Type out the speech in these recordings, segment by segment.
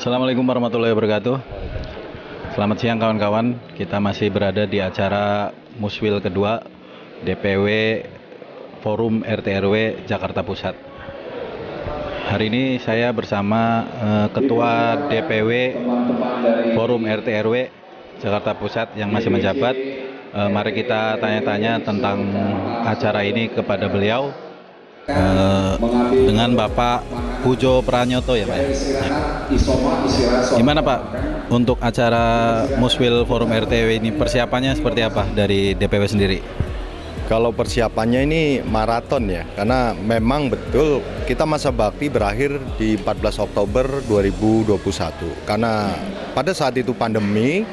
Assalamualaikum warahmatullahi wabarakatuh. Selamat siang kawan-kawan. Kita masih berada di acara Muswil kedua DPW Forum RT RW Jakarta Pusat. Hari ini saya bersama Ketua DPW Forum RT RW Jakarta Pusat yang masih menjabat. Mari kita tanya-tanya tentang acara ini kepada beliau dengan Bapak Pujo Pranyoto ya Pak. Gimana Pak untuk acara Muswil Forum RTW ini, persiapannya seperti apa dari DPW sendiri? Kalau persiapannya ini maraton ya, karena memang betul kita masa bakti berakhir di 14 Oktober 2021. Karena pada saat itu pandemi,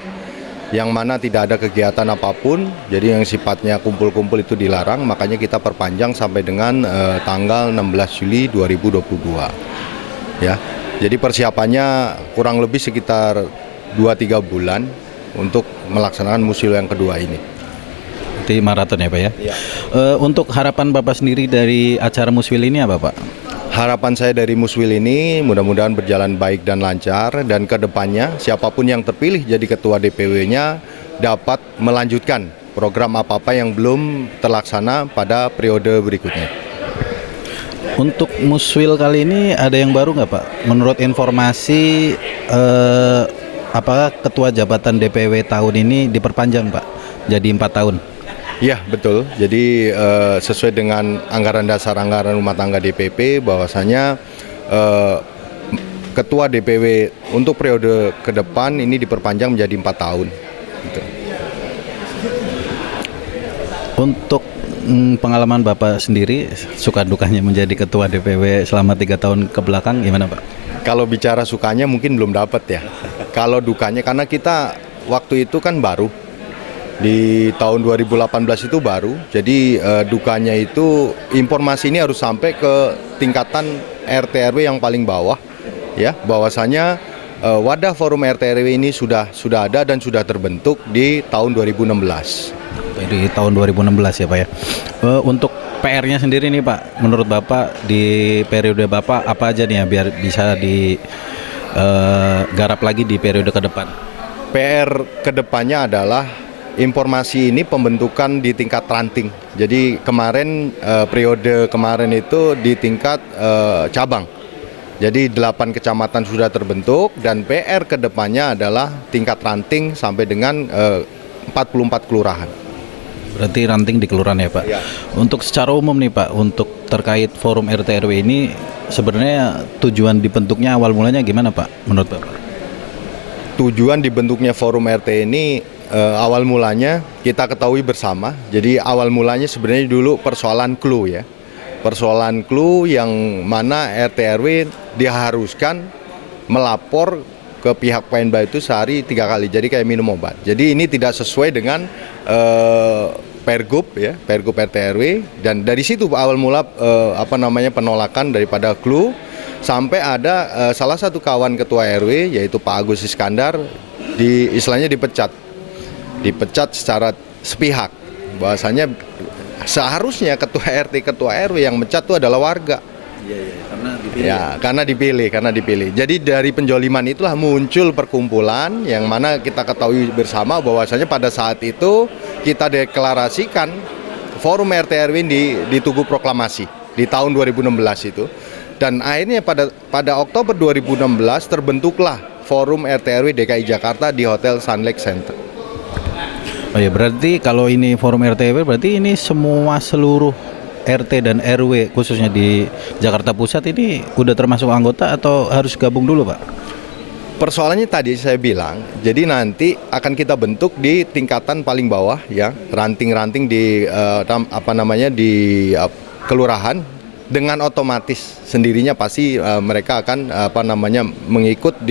yang mana tidak ada kegiatan apapun, jadi yang sifatnya kumpul-kumpul itu dilarang, makanya kita perpanjang sampai dengan tanggal 16 Juli 2022. Ya, jadi persiapannya kurang lebih sekitar 2-3 bulan untuk melaksanakan Muswil yang kedua ini. Di maraton ya Pak ya? Ya. Untuk harapan Bapak sendiri dari acara Muswil ini apa Pak? Harapan saya dari Muswil ini mudah-mudahan berjalan baik dan lancar, dan ke depannya siapapun yang terpilih jadi ketua DPW-nya dapat melanjutkan program apa-apa yang belum terlaksana pada periode berikutnya. Untuk Muswil kali ini ada yang baru nggak Pak? Menurut informasi apakah ketua jabatan DPW tahun ini diperpanjang Pak jadi 4 tahun? Ya betul, jadi sesuai dengan anggaran dasar anggaran rumah tangga DPP bahwasanya ketua DPW untuk periode ke depan ini diperpanjang menjadi 4 tahun. Gitu. Untuk pengalaman Bapak sendiri, suka dukanya menjadi ketua DPW selama 3 tahun ke belakang gimana Pak? Kalau bicara sukanya mungkin belum dapat ya. Kalau dukanya karena kita waktu itu kan baru. Di tahun 2018 itu baru, jadi dukanya itu informasi ini harus sampai ke tingkatan RT RW yang paling bawah, ya, bahwasanya wadah forum RT RW ini sudah ada dan sudah terbentuk di tahun 2016. Di tahun 2016 ya Pak ya. Untuk PR-nya sendiri nih Pak, menurut Bapak di periode Bapak apa aja nih ya biar bisa digarap lagi di periode ke depan? PR kedepannya adalah informasi ini pembentukan di tingkat ranting. Jadi kemarin periode kemarin itu di tingkat cabang. Jadi 8 kecamatan sudah terbentuk dan PR kedepannya adalah tingkat ranting sampai dengan 44 kelurahan. Berarti ranting di kelurahan ya Pak. Ya. Untuk secara umum nih Pak, untuk terkait forum RT RW ini sebenarnya tujuan dibentuknya awal mulanya gimana Pak menurut Bapak? Tujuan dibentuknya forum RT ini awal mulanya kita ketahui bersama. Jadi awal mulanya sebenarnya dulu persoalan clue ya. Persoalan clue yang mana RT RW diharuskan melapor ke pihak PNBA itu sehari 3 kali. Jadi kayak minum obat. Jadi ini tidak sesuai dengan Pergub ya, Pergub RT RW, dan dari situ awal mula penolakan daripada clue sampai ada salah satu kawan ketua RW yaitu Pak Agus Iskandar istilahnya dipecat secara sepihak, bahwasanya seharusnya ketua RT ketua RW yang mencat itu adalah warga. Karena dipilih. Jadi dari penjoliman itulah muncul perkumpulan yang mana kita ketahui bersama bahwasanya pada saat itu kita deklarasikan forum RT RW di Tugu Proklamasi di tahun 2016 itu. Dan akhirnya pada Oktober 2016 terbentuklah forum RT RW DKI Jakarta di Hotel Sun Lake Center. Oh ya, berarti kalau ini forum RT RW berarti ini seluruh RT dan RW khususnya di Jakarta Pusat ini udah termasuk anggota atau harus gabung dulu Pak? Persoalannya tadi saya bilang, jadi nanti akan kita bentuk di tingkatan paling bawah ya, ranting-ranting di di kelurahan, dengan otomatis sendirinya pasti mereka akan mengikut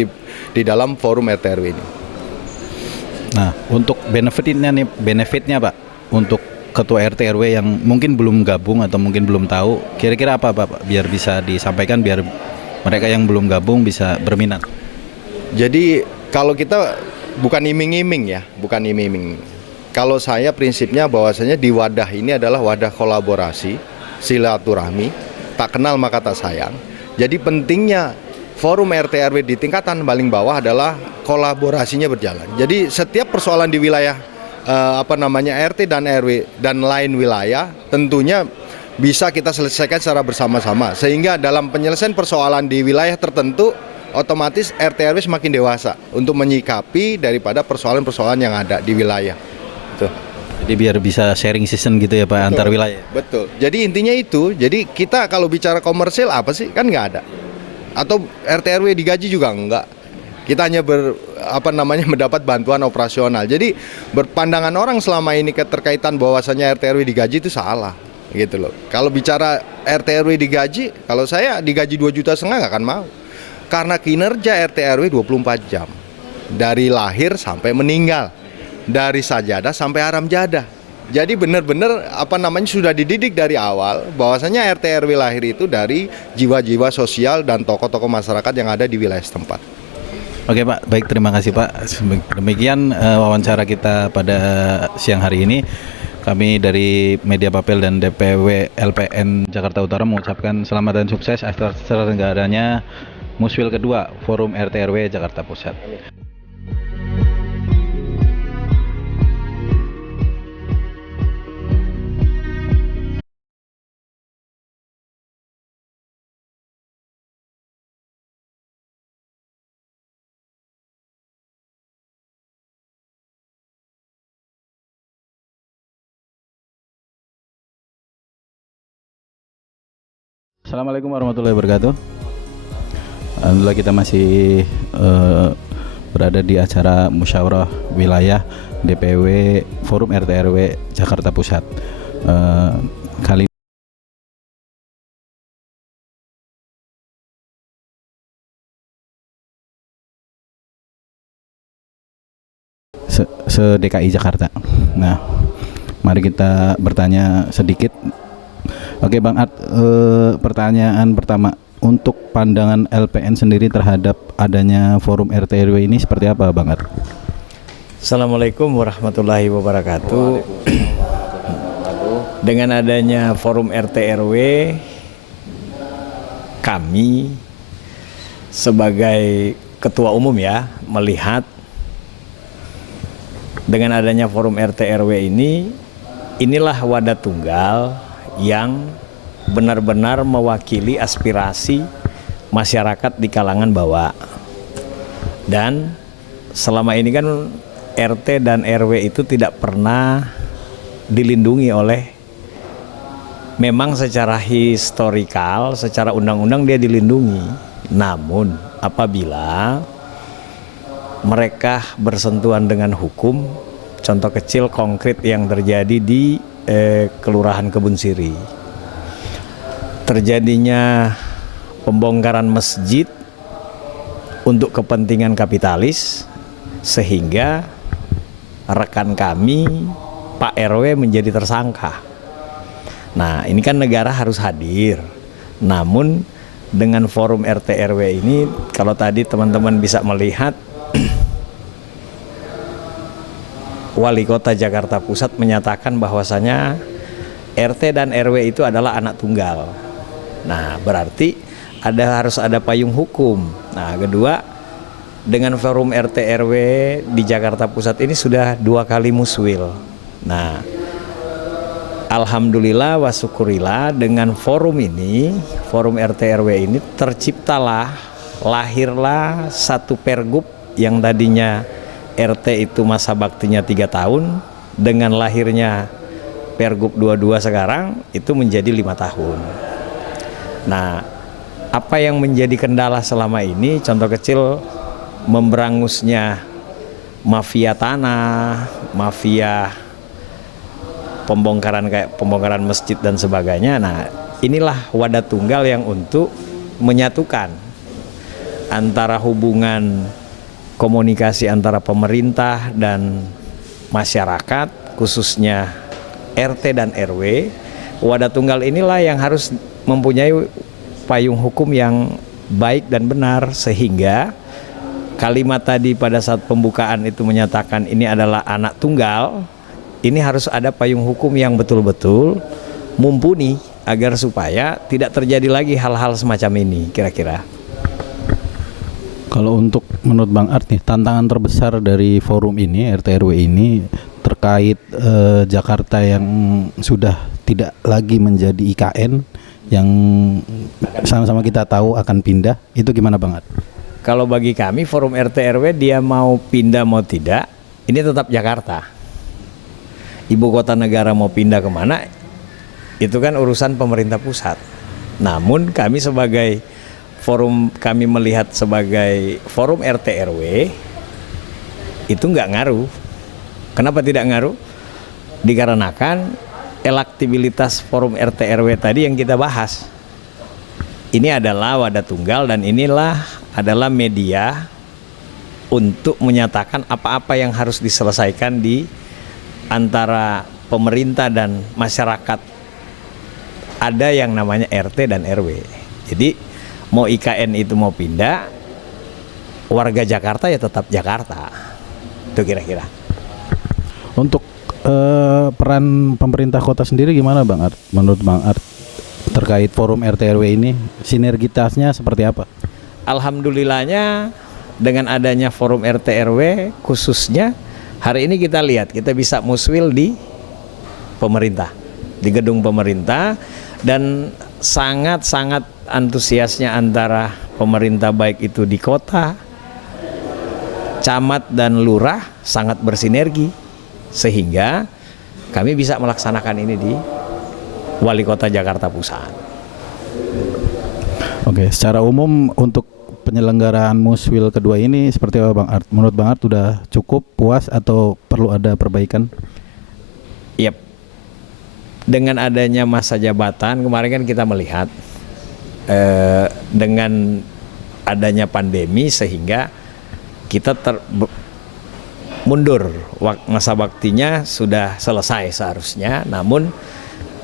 di dalam forum RT RW ini. Nah, untuk benefitnya Pak, untuk ketua RT RW yang mungkin belum gabung atau mungkin belum tahu, kira-kira apa Pak biar bisa disampaikan biar mereka yang belum gabung bisa berminat? Jadi kalau kita bukan iming-iming ya, bukan iming-iming. Kalau saya prinsipnya bahwasanya di wadah ini adalah wadah kolaborasi, silaturahmi, tak kenal maka tak sayang. Jadi pentingnya forum RT RW di tingkatan paling bawah adalah kolaborasinya berjalan. Jadi setiap persoalan di wilayah RT dan RW dan lain wilayah tentunya bisa kita selesaikan secara bersama-sama, sehingga dalam penyelesaian persoalan di wilayah tertentu otomatis RT RW semakin dewasa untuk menyikapi daripada persoalan-persoalan yang ada di wilayah. Tuh. Jadi biar bisa sharing season gitu ya Pak. Betul, antar wilayah. Betul. Jadi intinya itu. Jadi kita kalau bicara komersil apa sih, kan nggak ada. Atau RT RW digaji juga enggak. Kita hanya mendapat bantuan operasional. Jadi berpandangan orang selama ini keterkaitan bahwasanya RT RW digaji itu salah. Gitu loh. Kalau bicara RT RW digaji, kalau saya digaji 2,5 juta nggak akan mau. Karena kinerja RT RW 24 jam. Dari lahir sampai meninggal. Dari sajadah sampai haram jadah. Jadi benar-benar sudah dididik dari awal bahwasanya RT RW lahir itu dari jiwa-jiwa sosial dan tokoh-tokoh masyarakat yang ada di wilayah setempat. Oke Pak, baik, terima kasih Pak. Demikian wawancara kita pada siang hari ini. Kami dari Media Papel dan DPW LPN Jakarta Utara mengucapkan selamat dan sukses atas terselenggaranya Muswil kedua Forum RT RW Jakarta Pusat. Assalamualaikum warahmatullahi wabarakatuh. Alhamdulillah kita masih berada di acara musyawarah wilayah DPW Forum RT RW Jakarta Pusat. Kali se-DKI Jakarta. Nah, mari kita bertanya sedikit. Oke Bang Art, pertanyaan pertama, untuk pandangan LPN sendiri terhadap adanya forum RT RW ini seperti apa Bang Art? Assalamualaikum warahmatullahi wabarakatuh. Dengan adanya forum RT RW, kami sebagai ketua umum ya melihat dengan adanya forum RT RW inilah wadah tunggal yang benar-benar mewakili aspirasi masyarakat di kalangan bawah. Dan selama ini kan RT dan RW itu tidak pernah dilindungi memang secara historikal, secara undang-undang dia dilindungi. Namun apabila mereka bersentuhan dengan hukum, contoh kecil konkret yang terjadi di Kelurahan Kebun Siri, terjadinya pembongkaran masjid untuk kepentingan kapitalis, sehingga rekan kami Pak RW menjadi tersangka. Nah, ini kan negara harus hadir. Namun dengan forum RT RW ini, kalau tadi teman-teman bisa melihat, Wali Kota Jakarta Pusat menyatakan bahwasanya RT dan RW itu adalah anak tunggal. Nah, berarti harus ada payung hukum. Nah, kedua, dengan forum RT RW di Jakarta Pusat ini sudah 2 kali muswil. Nah, alhamdulillah wa syukurillah dengan forum RT RW ini lahirlah satu pergub yang tadinya RT itu masa baktinya 3 tahun, dengan lahirnya Pergub 22 sekarang itu menjadi 5 tahun. Nah, apa yang menjadi kendala selama ini, contoh kecil memberangusnya mafia tanah, mafia pembongkaran masjid dan sebagainya. Nah, inilah wadah tunggal yang untuk menyatukan antara hubungan komunikasi antara pemerintah dan masyarakat, khususnya RT dan RW. Wadah tunggal inilah yang harus mempunyai payung hukum yang baik dan benar, sehingga kalimat tadi pada saat pembukaan itu menyatakan ini adalah anak tunggal, ini harus ada payung hukum yang betul-betul mumpuni agar supaya tidak terjadi lagi hal-hal semacam ini, kira-kira. Kalau untuk menurut Bang Art nih, tantangan terbesar dari forum ini, RT RW ini, terkait Jakarta yang sudah tidak lagi menjadi IKN, yang sama-sama kita tahu akan pindah, itu gimana Bang Art? Kalau bagi kami forum RT RW dia mau pindah mau tidak, ini tetap Jakarta. Ibu kota negara mau pindah kemana, itu kan urusan pemerintah pusat. Namun kami sebagai forum, kami melihat sebagai forum RT RW itu nggak ngaruh. Kenapa tidak ngaruh? Dikarenakan elektabilitas forum RT RW tadi yang kita bahas. Ini adalah wadah tunggal dan inilah adalah media untuk menyatakan apa-apa yang harus diselesaikan di antara pemerintah dan masyarakat. Ada yang namanya RT dan RW. Jadi mau IKN itu mau pindah, warga Jakarta ya tetap Jakarta. Itu kira-kira. Untuk peran pemerintah kota sendiri gimana Bang Art? Menurut Bang Art terkait forum RT RW ini, sinergitasnya seperti apa? Alhamdulillahnya dengan adanya forum RT RW khususnya hari ini kita lihat kita bisa muswil di pemerintah, di gedung pemerintah, dan sangat-sangat antusiasnya antara pemerintah baik itu di kota, camat dan lurah sangat bersinergi sehingga kami bisa melaksanakan ini di Wali Kota Jakarta Pusat. Oke, secara umum untuk penyelenggaraan Muswil kedua ini seperti apa Bang Art? Menurut Bang Art sudah cukup puas atau perlu ada perbaikan? Yap. Dengan adanya masa jabatan kemarin kan kita melihat dengan adanya pandemi sehingga kita mundur, masa baktinya sudah selesai seharusnya, namun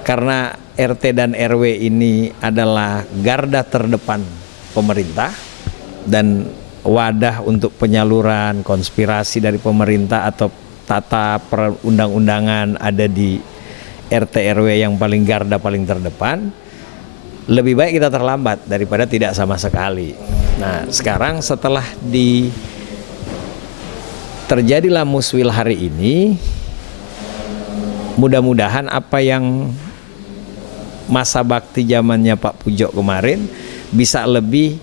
karena RT dan RW ini adalah garda terdepan pemerintah dan wadah untuk penyaluran konspirasi dari pemerintah atau tata perundang-undangan ada di RT RW yang paling garda paling terdepan, lebih baik kita terlambat daripada tidak sama sekali. Nah sekarang setelah terjadilah muswil hari ini, mudah-mudahan apa yang masa bakti zamannya Pak Pujo kemarin bisa lebih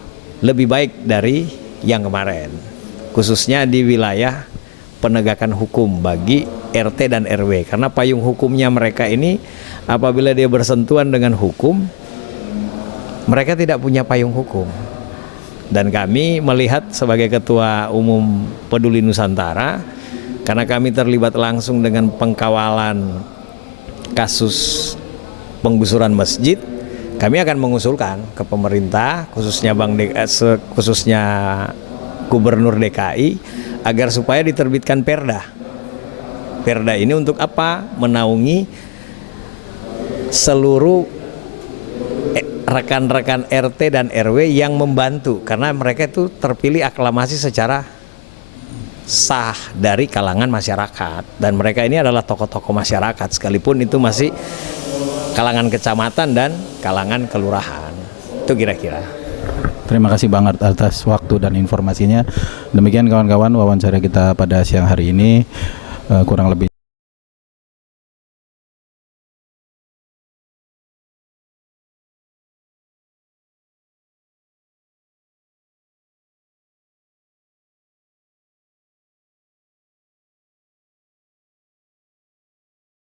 baik dari yang kemarin, khususnya di wilayah penegakan hukum bagi RT dan RW, karena payung hukumnya mereka ini apabila dia bersentuhan dengan hukum, mereka tidak punya payung hukum. Dan kami melihat sebagai Ketua Umum Peduli Nusantara, karena kami terlibat langsung dengan pengkawalan kasus penggusuran masjid, kami akan mengusulkan ke pemerintah, khususnya khususnya Gubernur DKI, agar supaya diterbitkan perda. Perda ini untuk apa? Menaungi seluruh rekan-rekan RT dan RW yang membantu, karena mereka itu terpilih aklamasi secara sah dari kalangan masyarakat, dan mereka ini adalah tokoh-tokoh masyarakat sekalipun itu masih kalangan kecamatan dan kalangan kelurahan. Itu kira-kira. Terima kasih Bang Art atas waktu dan informasinya. Demikian kawan-kawan wawancara kita pada siang hari ini, kurang lebih